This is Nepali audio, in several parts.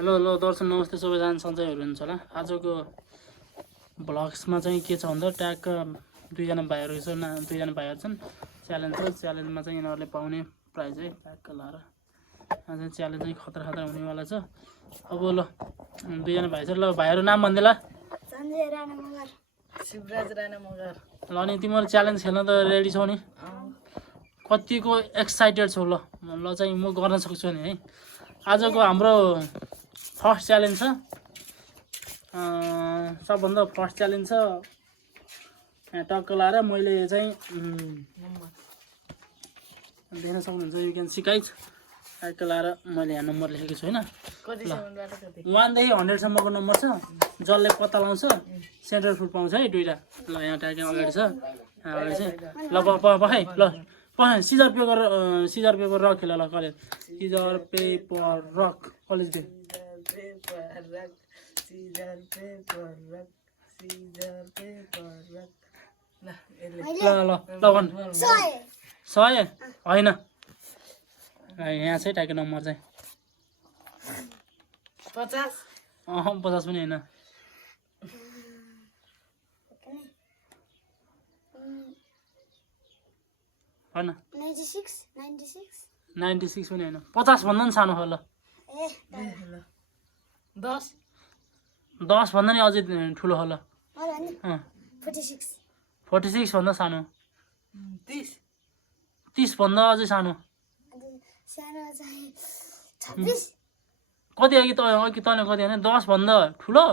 हेलो हेलो दर्शन नमस्ते सबैजना सन्चै हुनुहुन्छ होला। आजको भ्लग्समा चाहिँ के छ भन्दा ट्याग दुईजना भाइहरू दुईजना भाइहरू छन्। च्यालेन्जमा चाहिँ यिनीहरूले पाउने प्राइज है ट्याग लाएर आज च्यालेन्ज चाहिँ खतरा हुनेवाला छ। अब ल दुईजना भाइ छ। ल भाइहरू नाम भन्दै ल। सञ्जय राणा मगर, शिवराज राणा मगर। ल अनि तिमीहरू च्यालेन्ज खेल्न त रेडी छौ नि? कतिको एक्साइटेड छौ? ल चाहिँ म गर्न सक्छु नि है। आजको हाम्रो फर्स्ट च्यालेन्ज छ। सबभन्दा फर्स्ट च्यालेन्ज छ यहाँ टक्क लाएर मैले चाहिँ देख्न सक्नुहुन्छ। यु क्यान सी गाइज टक्क लाएर मैले यहाँ नम्बर लेखेको छु होइन। 1 देखि 100 सम्मको नम्बर छ। जसले पत्ता लाउँछ सेन्ट्रल फ्रुट पाउँछ है दुईवटा। ल यहाँ ट्याग अगाडि छ, अगाडि चाहिँ ल पखाइ ल सिजर पेपर रक खेल ल कलेज। सिजर पेपर रक कलेज दे। ल भन् 100 होइन यहाँ चाहिँ ट्याग नम्बर चाहिँ 50 50 पनि होइन। होइन 96 पनि होइन। 50 भन्दा पनि सानो हो। ल 10 भन्दा नि अझै ठुलो हो। ल 46 भन्दा सानो। 30 भन्दा अझै सानो। कति अघि तैँले कति होइन 10 भन्दा ठुलो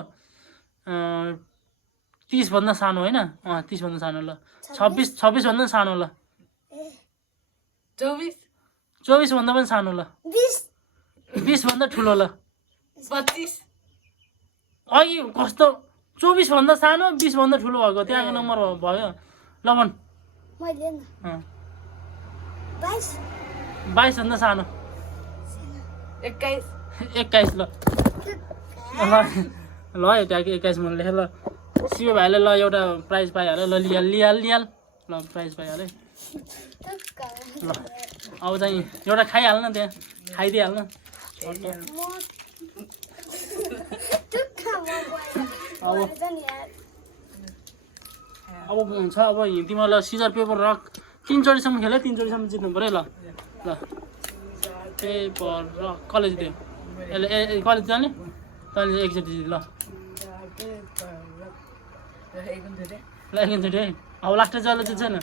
30 भन्दा सानो होइन। 30 भन्दा सानो। ल 26 भन्दा सानो। ल 24 भन्दा पनि सानो। ल 20 भन्दा ठुलो। ल 25 अघि कस्तो 24 भन्दा सानो 20 भन्दा ठुलो भएको त्यहाँको नम्बर भयो। ल भन् 22 भन्दा सानो। 21 ल ल है त्यहाँ 21 मैले लेखेँ। ल शिव भाइले ल एउटा प्राइज पाइहाल्यो। ल लिहाल ल प्राइज पाइहाल्यो है। ल अब चाहिँ एउटा खाइहाल्न त्यहाँ खाइदिइहाल्न। अब हुन्छ अब तिमीलाई सिजर पेपर रक 3 चोटिसम्म खेल्यो। 3 चोटिसम्म जित्नु पऱ्यो। ल पेपर रक कलेज दियो। यसले कलेज जाने तैँले एकचोटि ल एकचोटि है। अब लास्ट जसले चाहिँ छैन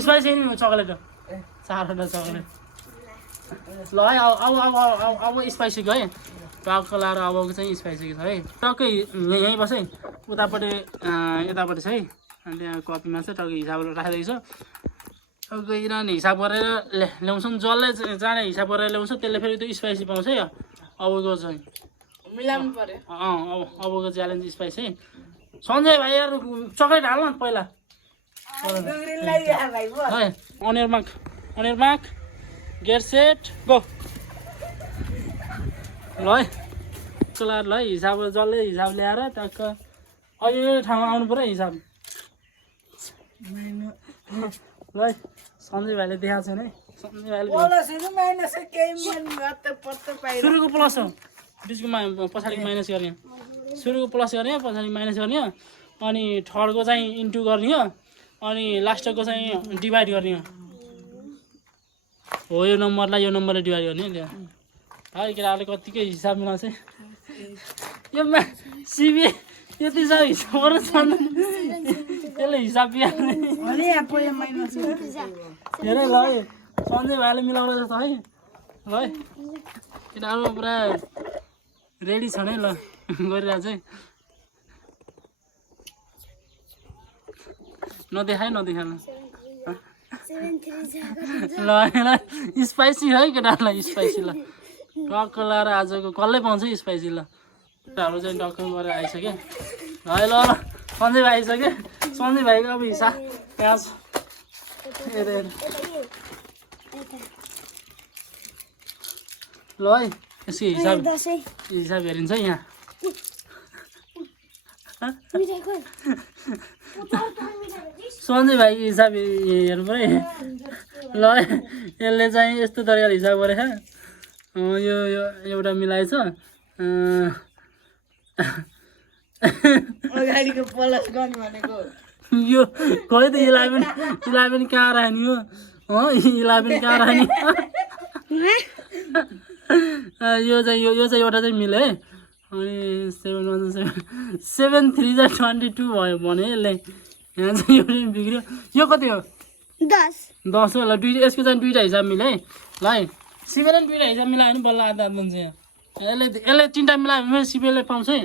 स्पाइसी चकलेट हो 4वटा चकलेट। ल है अब स्पाइसीको है टक्क लाएर अब चाहिँ स्पाइसीको छ है। टक्कै यहीँ बस है। उतापट्टि यतापट्टि छ है। अनि त्यहाँ कपीमा चाहिँ टक्कै हिसाब राखिदिएको छ। टक्कै किनभने हिसाब गरेर ल्याउँछन्। जसले जाने हिसाब गरेर ल्याउँछ त्यसले फेरि त्यो स्पाइसी पाउँछ है। अबको चाहिँ मिलाउनु पर्यो। अबको च्यालेन्ज स्पाइसी है। सञ्जय भाइहरू चक्लेट हाल्न पहिला है। अनियर मार्क गेट सेट गो। ल है चलाएर ल है हिसाब जसले हिसाब ल्याएर टक्क अहिले यो ठाउँमा आउनु पऱ्यो हिसाब। ल है सञ्जय भाइले देखाएको छैन है। सञ्जय भाइले सुरुको प्लस हो बिचकोमा पछाडि माइनस गर्ने। सुरुको प्लस गर्ने पछाडि माइनस गर्ने अनि थर्डको चाहिँ इन्टु गर्ने हो अनि लास्टको चाहिँ डिभाइड गर्ने हो। यो नम्बरलाई यो नम्बरले डिभाइड गर्ने त्यहाँ है। केटाहरूले कतिकै हिसाब मिलाउँछ यो सिबी यति छ हिसाब गर्नु त्यसले हिसाब बिहाल्ने हेरे। ल है सञ्जय भाइले मिलाउँछ त है। ल है केटाहरू पुरा रेडी छन् है। ल गरिरहेको चाहिँ नदेखाइ ल स्पाइसी है केटाहरूलाई स्पाइसी। ल टक्क लाएर आजको कसले पाउँछ स्पाइसी। ल केटाहरू चाहिँ टक्क गरेर आइसक्यो है। ल सञ्जय भाइ आइसक्यो। सञ्जय भाइको अब हिसाब प्याज ल है यसको हिसाब हेरिन्छ यहाँ। सञ्जय भाइको हिसाब हेर्नु पऱ्यो। ल यसले चाहिँ यस्तो तरिकाले हिसाब गरेछ यो एउटा मिलाएछ अगाडिको प्लस गर्ने भनेको यो खोइ त 11 कहाँ राख्ने हो 11 कहाँ राख्ने यो चाहिँ एउटा चाहिँ मिल्यो है अनि 7 3 जा 22 भयो भने यसले यहाँ चाहिँ एउटा बिग्रियो यो कति हो 10 हो ल यसको चाहिँ दुईटा हिसाब मिल्यो है ल है सिबेले दुईटा हिसाब मिलायो भने बल्ल आधा हुन्छ यहाँ यसले तिनवटा मिलायो भने सिबेले पाउँछ है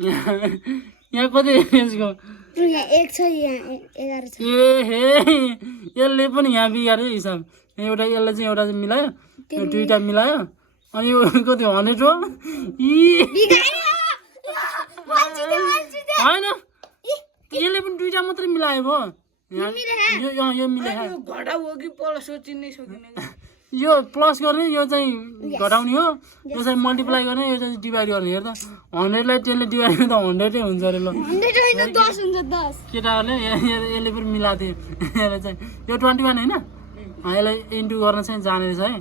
यहाँ कति यसको 1 छ यहाँ 11 छ ए हे यसले पनि यहाँ बिगार्यो हिसाब एउटा यसले चाहिँ एउटा मिलायो यो दुईटा मिलायो अनि यो कति 100 हो होइन यसले पनि दुईटा मात्रै मिलायो भयो यो मिलायो घटा हो कि प्लस हो चिन्नै सकिने यो प्लस गर्ने यो चाहिँ घटाउने हो यो चाहिँ मल्टिप्लाई गर्ने यो चाहिँ डिभाइड गर्ने हेर त 100 लाई 10 ले डिभाइड गर्दा 100 नै हुन्छ अरे ल 100 होइन 10 हुन्छ 10 केटाहरूले यसले पनि मिलाएको थियो यसले चाहिँ यो 21 होइन यसलाई इन्टु गर्न चाहिँ जाने रहेछ है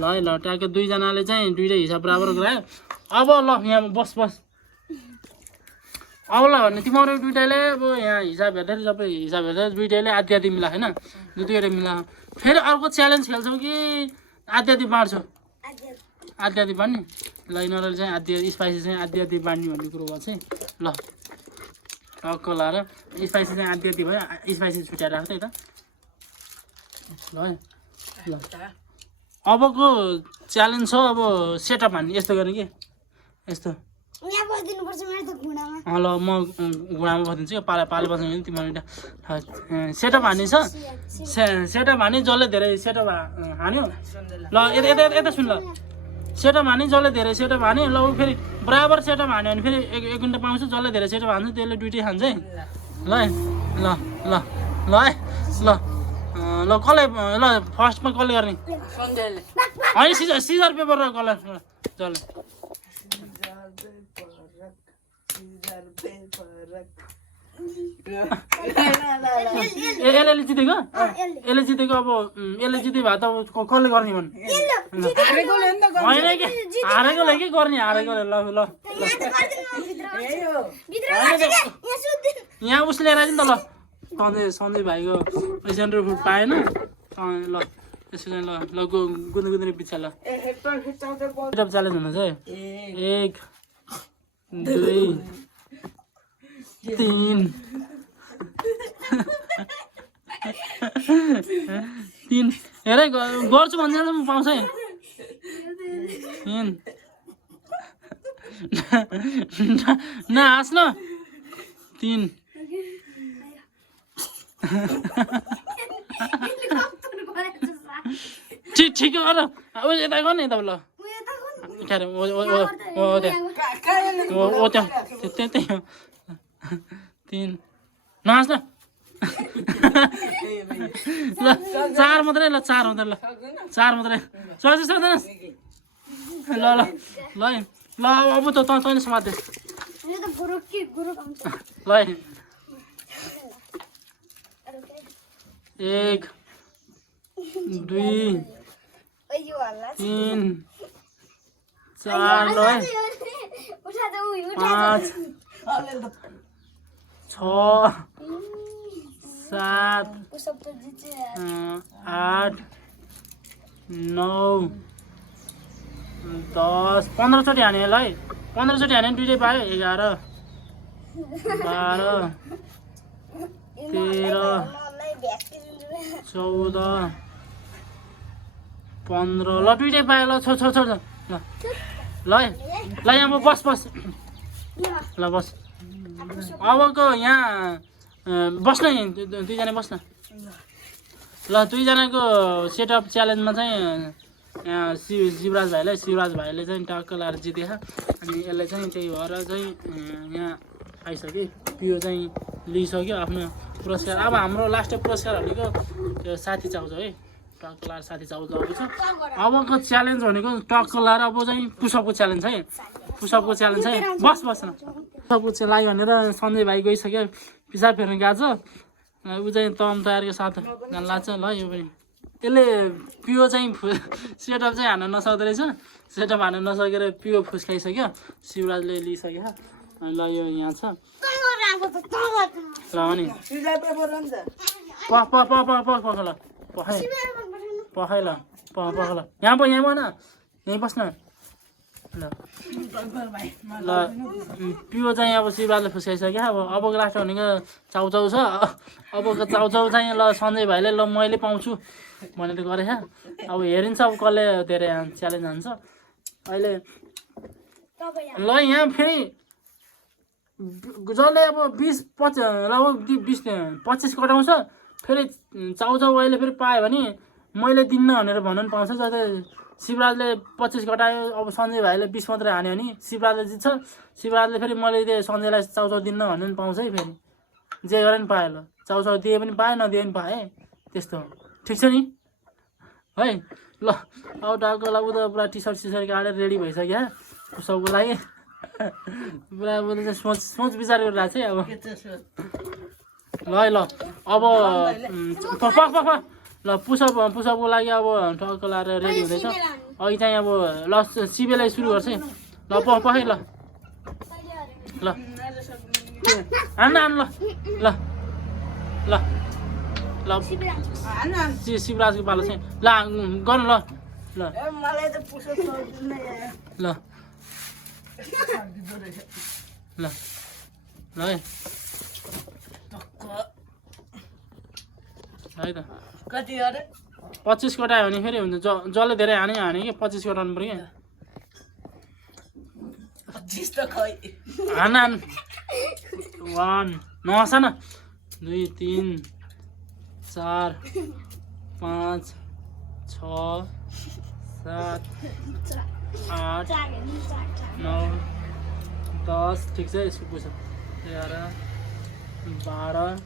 ल है ल ट्याक्कै दुईजनाले चाहिँ दुईटै हिसाब बराबर गरायो अब ल यहाँ बस अब ल भने तिमीहरू दुइटाले अब यहाँ हिसाब हेर्दै सबै हिसाब हेर्दै दुइटाले आधी आधी मिला होइन दुईवटा मिला फेरि अर्को च्यालेन्ज खेल्छौ कि आधी आधी बाँड्छौ आधी आधी बाँड्ने ल यिनीहरूले चाहिँ आधी स्पाइसी चाहिँ आधी आधी बाँड्ने भन्ने कुरो भयो चाहिँ ल टक्क लाएर स्पाइसी चाहिँ आधी आधी भयो स्पाइसी छुट्याएर राख्छ है त ल है ल अबको च्यालेन्ज छ अब सेटअप हान्ने यस्तो गर्ने कि यस्तो यहाँ बस्दिनु पर्छ मेरो त घुँडामा ल म घुँडामा बसिदिन्छु कि पाला बस्नु भने तिमीहरू सेटअप हान्ने छ सेटअप हाने जसले धेरै सेटअप हान्यो ल यता सुन ल सेटअप हाने जसले धेरै सेटअप हाने ल ऊ फेरि बराबर सेटअप हान्यो भने फेरि एक घन्टा पाउँछ जसले धेरै सेटअप हान्छ त्यसले दुइटै खान्छ है ल है ल ल ल है ल ल कसले ल फर्स्टमा कसले गर्ने होइन सिजर पेपर र कलर जसले यसले जितेको यसले जितेको अब यसले जिते भए त कसले गर्ने भन्नु होइन कि हारेकोले के गर्ने हारेकोले ल ल यहाँ उसले लिएर आइदिनु त ल सन्जय भाइको सेन्टर फुड पाएन ल यसो चाहिँ ल गुन्द्ने पिछा ल च्यालेन्ज हुनु चाहिँ 1 2 3 3 हेर गर्छु भन्दा म पाउँछ है 3 नहाँस न 3 ठिक गर अब यता गर्ने यता ल त्यही हो 3 नहाँस न ल 4 मात्रै ल 4 मात्रै ल 4 मात्रै सक्दैनस् ल ल ल ल अब त तैँले समात्दे ल 1 2 3 4 ल 5 6 7 8 9 10 15 चोटि हाने ल है 15 चोटि हाने दुइटै पायो 11 12 13 14 15 ल दुइटै पायो ल छोड ल है ल यहाँ बस ल बस अबको यहाँ बस्न दुईजना बस्न ल दुईजनाको सेटअप च्यालेन्जमा चाहिँ यहाँ शिवराज भाइले चाहिँ टक्क लाएर जितेछ अनि यसले चाहिँ त्यही भएर चाहिँ यहाँ आइसक्यो त्यो चाहिँ लिइसक्यो आफ्नो पुरस्कार अब हाम्रो लास्ट पुरस्कार भनेको त्यो साथी चाउज है टक्क लाएर साथी चाउज आउँछ अबको च्यालेन्ज भनेको टक्क लाएर अब चाहिँ पुसअपको च्यालेन्ज है पुसअपको च्यालेन्ज है बस्न पुसअपको चाहिँ लाग्यो भनेर सन्जय भाइ गइसक्यो पिसाब फेर्न गएको छ ऊ चाहिँ तयारीको साथ लाग्छ ल यो पनि यसले पिओ चाहिँ सेटअप चाहिँ हान्न नसक्दो रहेछ सेटअप हान्न नसकेर पिओ फुस्काइसक्यो शिवराजले लिइसक्यो ल यो यहाँ छ ल अनि सिधा पेपर हो नि त पख ल पखाइ ल पख ल यहाँ यहाँ भन यहीँ बस्न ल ल पिओ चाहिँ अब शिवराजले फुस्काइसक्यो अबको लास्ट भनेको चाउचाउ छ अबको चाउचाउ चाहिँ ल सञ्जय भाइले ल मैले पाउँछु भनेर गरेछ अब हेरिन्छ अब कसले धेरै च्यालेन्ज हान्छ अहिले ल यहाँ फेरि जसले अब 20-25 कटाउँछ फेरि चाउचाउ अहिले फेरि पायो भने मैले दिन्न भनेर भन्नु पनि पाउँछ जस्तै शिवराजले 25 कटायो अब सञ्जय भाइले 20 मात्रै हान्यो भने शिवराजले जित्छ शिवराजले फेरि मैले त्यो सञ्जयलाई चाउचाउ दिन्न भन्नु पनि पाउँछ है फेरि जे गरे पनि पायो ल चाउचाउ दिए पनि पाएँ नदिए पनि पाएँ त्यस्तो ठिक छ नि है ल अब डाक्टरको लागि त पुरा टी सर्ट काटेर रेडी भइसक्यो सबको लागि पुरा सोच विचार गरिरहेको छ है अब ल है ल अब ल पुसअपको लागि अब टक्क लाएर रेडी हुँदैछ अघि चाहिँ अब ल शिवेलाई सुरु गर्छ है ल पखाइ ल ल हान्न ल ल ल ल शिवराजको पालो चाहिँ ल गर्नु ल ल मलाई त पुसो सक्दैन ल ल ल है है त कति अरे 25 कटायो भने फेरि हुन्छ जसले धेरै हाने कि 25 कटाउनु पर्यो क्या 25 त खै हान 1 नहस न 2 3 4 5 6 7 8 9 10 ठिक छ यसको पुछ 11 12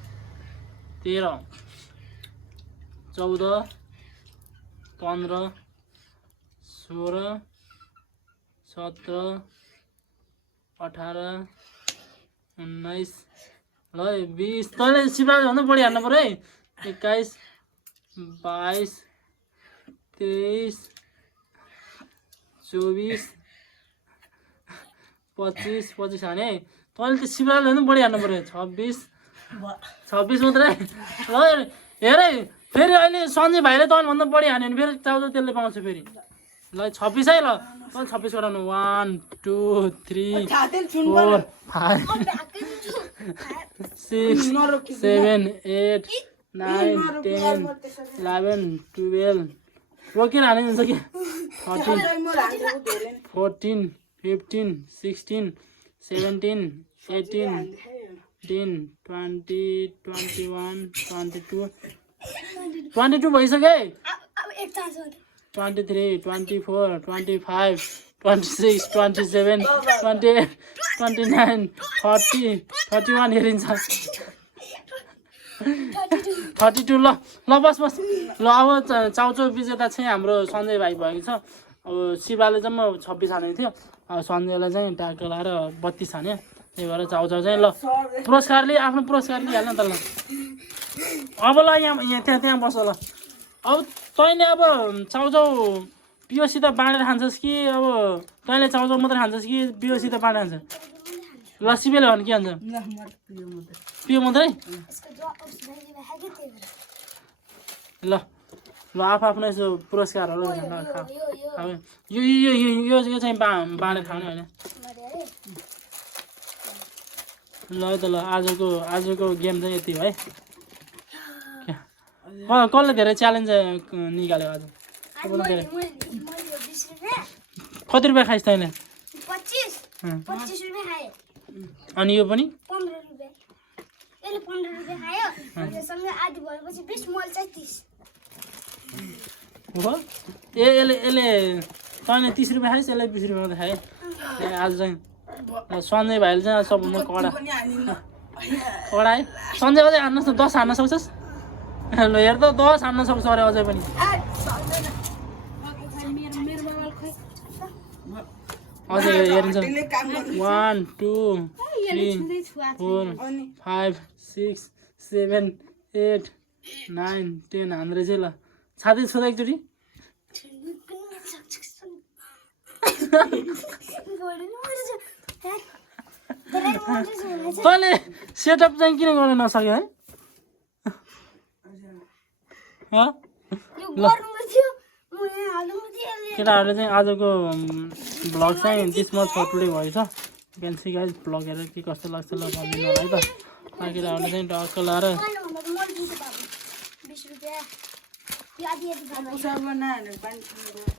13 14 15 16 17 18 19 ल 20 तैँले शिवराज भन्दा बढी हान्नु पऱ्यो है 21 22 23 24 25 हाने है तैँले त शिवराज भन्दा बढी हान्नु पऱ्यो 26 मात्रै ल हेर है फेरि अहिले सञ्जय भाइले तैँभन्दा बढी हान्यो भने फेरि चाउचाउ त्यसले पाउँछ फेरि ल 26 है ल तँ 26 गराउनु 1 2 3 4 5 6 7 8 9 10 11 12 रोकेर हाने हुन्छ कि 14 15 16 17 18 10 20 21 22 भइसक्यो है 23 24 25 26 27 28 29 30 31 हेरिन्छ 32 ल बस ल अब चाउचाउ विजेता चाहिँ हाम्रो सञ्जय भाइ भएको छ अब शिवराजले जम्मा 26 हानेको थियो अब सञ्जयलाई चाहिँ टाक्टो लाएर 32 हान्यो त्यही भएर चाउचाउ चाहिँ ल पुरस्कारले आफ्नो पुरस्कार लिइहाल्न त ल अब ल यहाँ त्यहाँ बस ल अब तैँले अब चाउचाउ पिओसित बाँडेर खान्छस् कि अब तैँले चाउचाउ मात्रै खान्छस् कि पिओसित बाँडेर खान्छ ल शिवेले भने के भन्छ पिओ मात्रै ल ल आफ्नो यसो पुरस्कारहरू यो चाहिँ बाँडेर खाने होइन ल है त ल आजको गेम चाहिँ यति हो है कसले धेरै च्यालेन्ज निकाल्यो आज धेरै कति रुपियाँ खाइस् तैँले 25 रुपियाँ खायो अनि यो पनि 15 रुपियाँ यसले 15 रुपियाँ खायो योसँग आधी भएपछि 20 मोल चाहिँ 30 हो यसले तैँले 30 रुपियाँ खाइस् यसले 20 रुपियाँ मात्रै खायो आज चाहिँ सञ्जय भाइले चाहिँ सबभन्दा कडा है सञ्जय अझै हान्नुहोस् न 10 हान्न सक्छस् ल हेर त 10 हान्न सक्छ अरे अझै पनि अझै हेरिन्छ 1 2 3 4 5 6 7 8 9 10 हान्दै चाहिँ ल छाती छुँदा एकचोटि तैँले सेटअप चाहिँ किन गर्न नसक्यो है केटाहरूले चाहिँ आजको भ्लग चाहिँ दिसमच फर टुडे भएछ क्यान्सी गाइज भ्लग हेरेर के कस्तो लाग्छ ल भनिदिनु होला है त केटाहरूले चाहिँ टक्क लाएर पुसअप गर्न